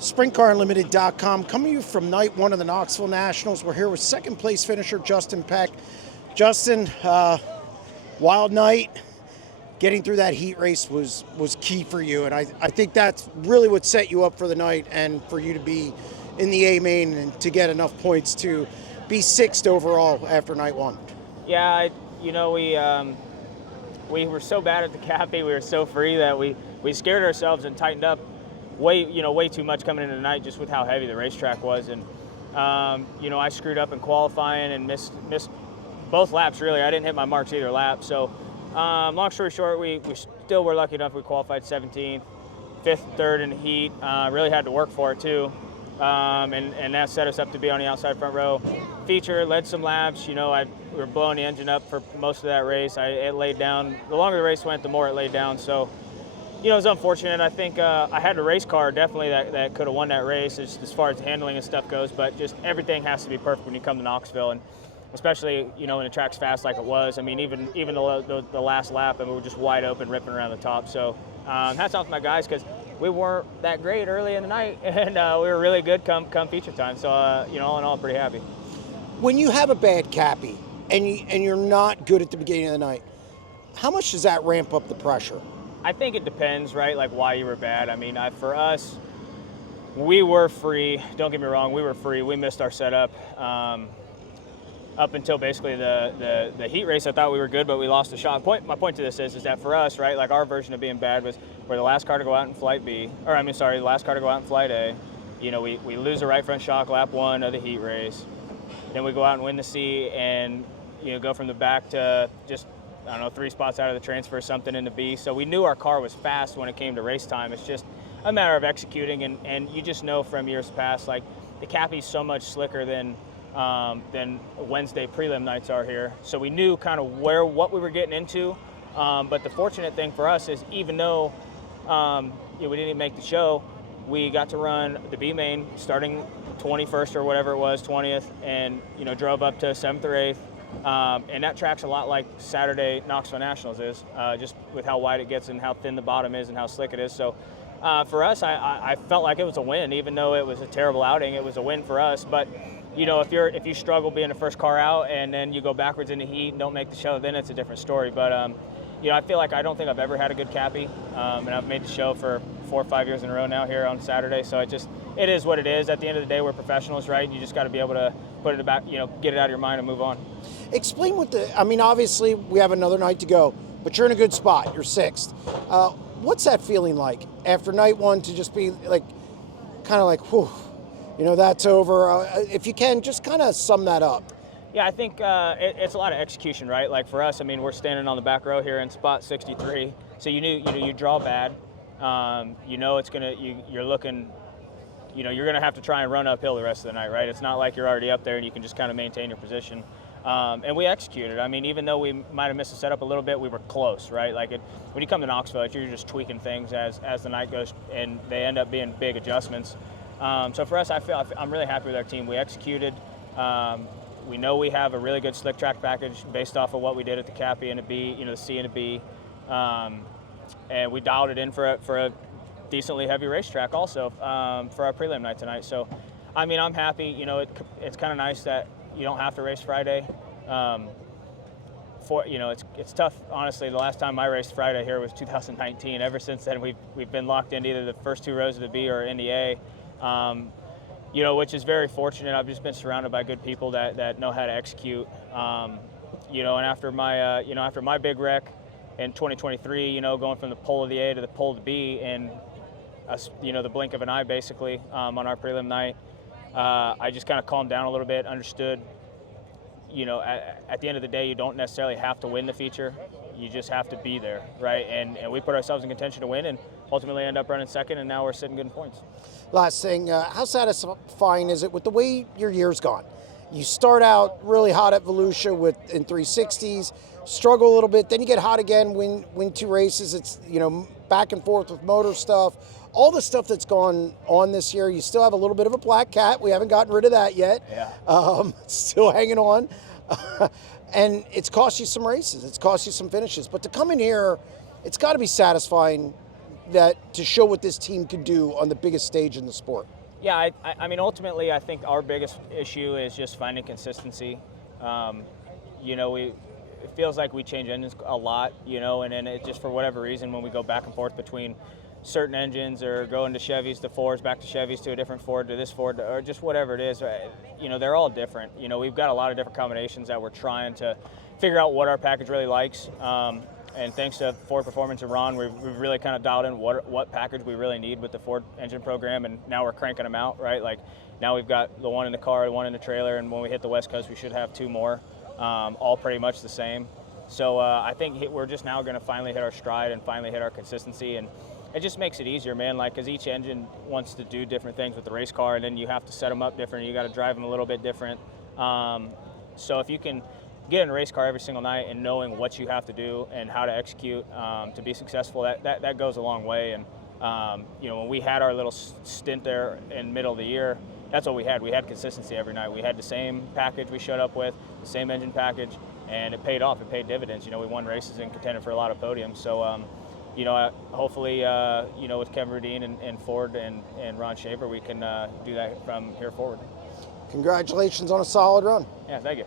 SprintCarUnlimited.com, coming to you from night one of the Knoxville Nationals. We're here with second place finisher Justin Peck. Justin, wild night. Getting through that heat race was key for you, and I think that's really what set you up for the night and for you to be in the A main and to get enough points to be sixth overall after night one. Yeah, we were so bad at the Cappy, we were so free that we scared ourselves and tightened up way too much coming into the night just with how heavy the racetrack was. And I screwed up in qualifying and missed both laps really. I didn't hit my marks either lap. So long story short, we still were lucky enough. We qualified 17th, 5th, 3rd in the heat. Really had to work for it too. And that set us up to be on the outside front row feature. Led some laps. We were blowing the engine up for most of that race. It laid down. The longer the race went, the more it laid down. So it was unfortunate. I think I had a race car definitely that could have won that race as far as handling and stuff goes, but just everything has to be perfect when you come to Knoxville, and especially, when the track's fast like it was. I mean, even the last lap, and we were just wide open, ripping around the top. So hats off to my guys, because we weren't that great early in the night, and we were really good come feature time. So, all in all, I'm pretty happy. When you have a bad Cappy and you're not good at the beginning of the night, how much does that ramp up the pressure? I think it depends, right? Like why you were bad. I mean, for us, we were free. Don't get me wrong, we were free. We missed our setup up until basically the heat race. I thought we were good, but we lost the shot. My point to this is that for us, right, like our version of being bad was we're the last car to go out in flight B, the last car to go out in flight A. We lose the right front shock lap 1 of the heat race. Then we go out and win the C and go from the back to just 3 spots out of the transfer or something in the B. So we knew our car was fast when it came to race time. It's just a matter of executing, and you just know from years past, like the Cappy's so much slicker than Wednesday prelim nights are here. So we knew kind of what we were getting into. But the fortunate thing for us is, even though we didn't even make the show, we got to run the B main starting 21st or whatever it was, 20th, and drove up to 7th or 8th. And that track's a lot like Saturday Knoxville Nationals is, just with how wide it gets and how thin the bottom is and how slick it is. So for us, I felt like it was a win. Even though it was a terrible outing, it was a win for us. But if you struggle being the first car out and then you go backwards in the heat and don't make the show, then it's a different story. But I feel like I don't think I've ever had a good Cappy, and I've made the show for 4 or 5 years in a row now here on Saturday. So it is what it is. At the end of the day, we're professionals, right? You just got to be able to put it back, get it out of your mind and move on. Explain obviously we have another night to go, but you're in a good spot. You're 6th. What's that feeling like after night one to just be like, kind of like, whew, that's over? If you can, just kind of sum that up. Yeah, I think it's a lot of execution, right? Like for us, we're standing on the back row here in spot 63. So you draw bad. You're looking, you're going to have to try and run uphill the rest of the night, right? It's not like you're already up there and you can just kind of maintain your position. And we executed. Even though we might have missed the setup a little bit, we were close, right? Like when you come to Knoxville, you're just tweaking things as the night goes, and they end up being big adjustments. So for us, I'm really happy with our team. We executed. We know we have a really good slick track package based off of what we did at the Cappy and the B, the C and the B. And we dialed it in for a decently heavy racetrack also for our prelim night tonight. So, I'm happy. It's kind of nice that you don't have to race Friday. It's tough, honestly. The last time I raced Friday here was 2019. Ever since then, we've been locked into either the first 2 rows of the B or in the A. Which is very fortunate. I've just been surrounded by good people that know how to execute. And after my big wreck in 2023, going from the pole of the A to the pole of the B in the blink of an eye, basically, on our prelim night, I just kind of calmed down a little bit, understood, at the end of the day, you don't necessarily have to win the feature. You just have to be there, right? And we put ourselves in contention to win and ultimately end up running second, and now we're sitting good in points. Last thing, how satisfying is it with the way your year's gone? You start out really hot at Volusia in 360s, struggle a little bit, then you get hot again, win 2 races. It's, back and forth with motor stuff. All the stuff that's gone on this year, you still have a little bit of a black cat. We haven't gotten rid of that yet. Yeah. Still hanging on. And it's cost you some races. It's cost you some finishes. But to come in here, it's got to be satisfying that to show what this team can do on the biggest stage in the sport? Yeah, I mean, ultimately, I think our biggest issue is just finding consistency. You know, it feels like we change engines a lot, you know, and then it just, for whatever reason, when we go back and forth between certain engines or going to Chevys to Fords, back to Chevys to a different Ford to this Ford, or just whatever it is, you know, they're all different. You know, we've got a lot of different combinations that we're trying to figure out what our package really likes. And thanks to Ford Performance and Ron, we've really kind of dialed in what package we really need with the Ford engine program, and now we're cranking them out, right? Like, now we've got the one in the car, the one in the trailer, and when we hit the West Coast, we should have 2 more, all pretty much the same. So I think we're just now going to finally hit our stride and finally hit our consistency, and it just makes it easier, man, like, because each engine wants to do different things with the race car, and then you have to set them up different, you got to drive them a little bit different. So if you can get in a race car every single night and knowing what you have to do and how to execute to be successful, that goes a long way. And you know, when we had our little stint there in the middle of the year, that's what we had. We had consistency every night. We had the same package we showed up with, the same engine package, and it paid off. It paid dividends. You know, we won races and contended for a lot of podiums. So you know, hopefully, you know, with Kevin Rudine and Ford and Ron Shaver, we can do that from here forward. Congratulations on a solid run. Yeah, thank you.